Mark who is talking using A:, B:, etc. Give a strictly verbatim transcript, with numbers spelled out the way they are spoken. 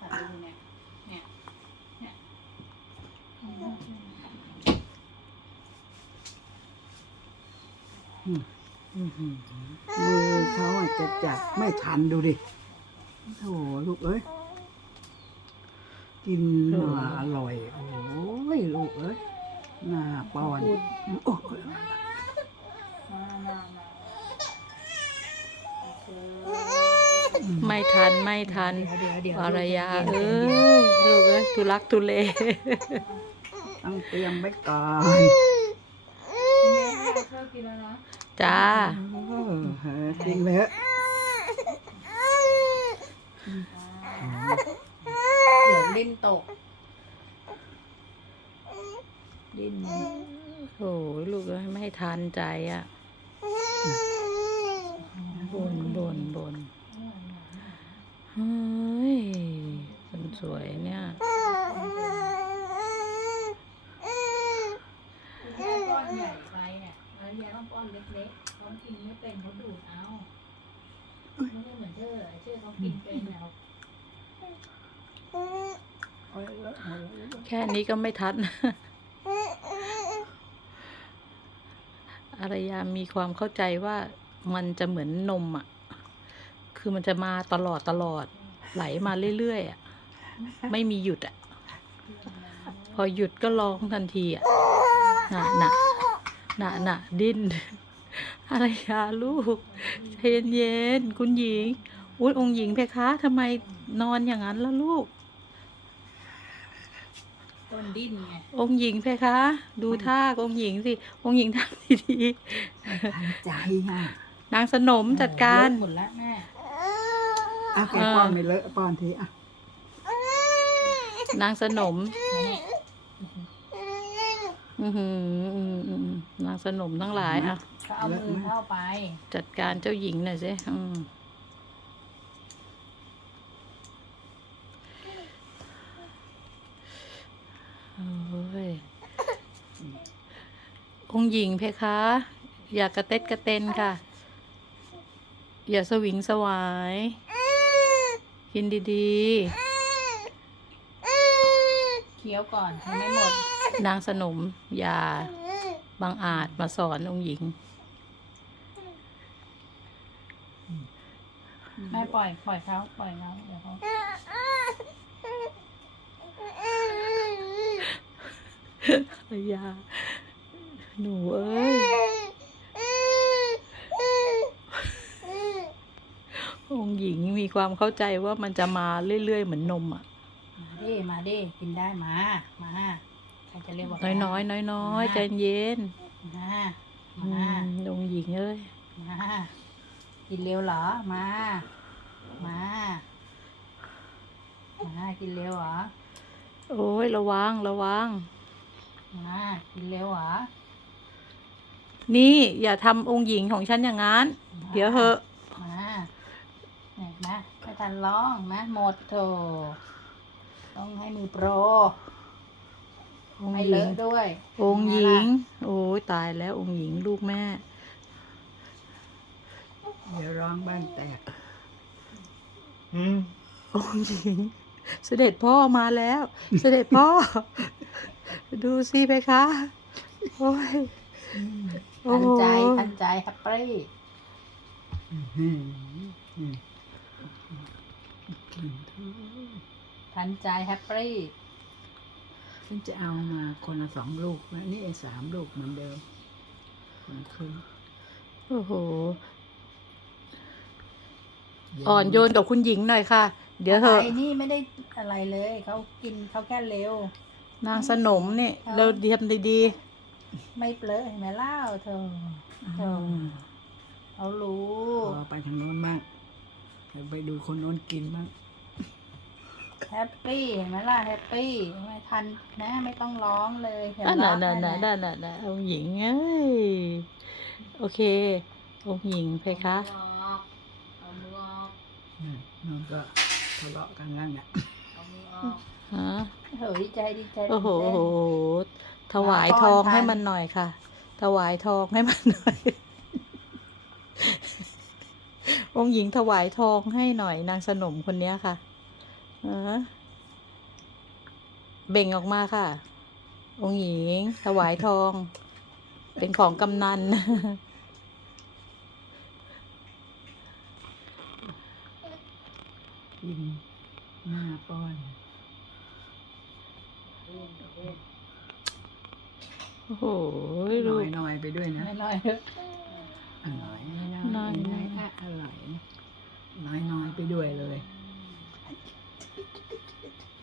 A: หัดดูเนี่ยเนี่ยเนี่ย
B: อืมอืมอืมมือเขาอาจจะจับไม่ทันดูดิโถลูกเอ้ยกินมาอร่อย โอ้ยลูกเอ้ยหน้าป้อนโอ้ย
A: มามามาโอเค
C: ไม่ทันไม่ทัน
A: เดี๋ยวเดี๋ยว
C: วารยา
A: เดี๋
C: เอ้
A: วย
C: ลูกเอ้ยทุลักทุเล
B: ต้องเตรียมไว้ก่อน
A: กินแม่ให้ยายช่วยกินแล้วนะ
C: จ้า
B: เออเออกินไปเถอะ
A: เดี๋ยวลิ้นตกลิ้น
C: โอ้ยลูกเอ้ยไม่ทันใจอ่ะบนบนบนเฮ้ยคนสวยเนี่ย
A: คุณยายป้อนใหญ่ไปเนี่ยแล้วยายต้องป้อนเล็กๆเขากินไม่เป็นเขาดูดเอาไม่ได้เหมือนเธอไอ้เชื่อเขากินเป็นเนี่ยเขา
C: แค่นี้ก็ไม่ทัน อารยามีความเข้าใจว่ามันจะเหมือนนมอ่ะ คือมันจะมาตลอดตลอด ไหลมาเรื่อยๆอ่ะ ไม่มีหยุดอ่ะ พอหยุดก็ร้องทันทีอ่ะ น่ะน่ะน่ะน่ะดิ้น อารยาลูกใจเย็นๆคุณหญิง อุ้ยองค์หญิงเพคะทำไมนอนอย่างนั้นล่ะลูก
A: ต้นดิ้นไง
C: องค์หญิงเพคะ ดูท่าองค์หญิงสิ องค์หญิงทำดี
B: ทันใจอ่ะ
C: ๆ นางสนมจัดการ
A: เลอะหมดแล้วแม่
B: อ่ะแกป้อนไม่เลอะป้อนทีอ่ะ
C: นางสนม
A: มาเนี่ย
C: อือหืออืมอืมนางสนมทั้งหลายอ่ะ
A: ก็เอามือเข้าไป
C: จัดการเจ้าหญิงหน่อยสิอืมโอ้ยองค์หญิงเพคะ อย่ากระเต็ดกระเต็นค่ะ อย่าสวิงสวาย กินดี
A: เคี้ยวก่อนยังไม่หมด
C: ๆ นางสนม อย่าบังอาจมาสอนองค์หญิง
A: แม่ปล่อยปล่อยเขาปล่อยเขาเดี๋ยวเขา
C: อายาหนูเอ้ย องค์หญิงมีความเข้าใจว่ามันจะมาเรื่อยๆเหมือนนมอ่ะ
A: มาดิมาดิกินได้มา มาใครจะเรียกว่า
C: น้อยๆน้อยๆใจเย็น
A: มา
C: อื
A: มา
C: มองค์หญิงเอ้ย
A: มากินเร็วเหรอมา มามากินเร็วเหรอ
C: โอ้ยระวังระวัง
A: มากินเร็วเหรอ
C: นี่อย่าทำองค์หญิงของฉันอย่างนั้น เดี๋ยวเหอะ
A: มาเนี่ยนะไม่ทันร้องนะหมดโถต้องให้มือโปร
C: องค์
A: ไม่
C: ห
A: เล
C: ญิง
A: อะด้วย
C: องค์หญิง
A: เป็นไล่ะ
C: โอ้ยตายแล้วองค์หญิงลูกแม่
B: เดี๋ยวร้องบ้านแตก
C: องค์หญิง เสด็จพ่อมาแล้ว เสด็จพ่อ ดูสิเพคะ โอ้ยโอ้
A: ทัน
C: โห
A: ใจทันใจแฮปปี้
B: อืมอืมอืมกินเถอะ
A: ทันใจแฮปปี้
B: ฉันจะเอามาคนละสองลูกนะนี่ไอ้สามลูกเหมือนเดิมเหมือนคืน
C: โอ้โห อ่อนโยนกับคุณหญิงหน่อยค่ะ เดี๋ยวเหอะ
A: ไอ้นี่ไม่ได้อะไรเลยเขากินเขาแค่เร็ว
C: นางสนมเนี่ยเราทำดี
A: ไม่เปลอะเห็นไหมเล่าเธอเธอเขารู้
B: พอไปทางโน้นบ้างไปดูคนโน้นกินบ้าง
A: แฮปปี้เห็นไหมล่ะแฮปปี้ไม่ทันนะไม่ต้องร้องเลยเห็น
C: ๆนั่น
A: ร้
C: น่ะ
A: อง
C: นั่น
A: ได้
C: น่ะ
A: นะ
C: นั่นน่ะนั่นน่ะองค์หญิงเอ้ย โอเค องค์หญิงเพคะ
A: เอามือออก
B: นั่นโน้นก็ทะเลาะกันแล้วเนี่ย
A: เอามือออก
C: ฮะ
A: เฮ้ยดีใจดีใจ
C: โอ้โห
A: ตื่น
C: โอ้
A: เต้น
C: โห ถวาย
A: มา
C: ท
A: ป้อน
C: อง
A: ทาน
C: ให้มันหน่อยค่ะ ถวายทองให้มันหน่อย องค์หญิงถวายทองให้หน่อย นางสนมคนเนี้ยค่ะฮะเบ่งออกมาค่ะ องค์หญิงถวายทอง เป็นของกำนัน
B: กินหน้าป้อน
C: โอ้โห
B: ห
C: ลู
B: น่อก ยหน่อยไปด้วยนะ
A: ไม่น้อย
B: อร่อย
C: น้อย
B: น้อยอ่ะอร่อยนะน้อยน้อยไปด้วยเลย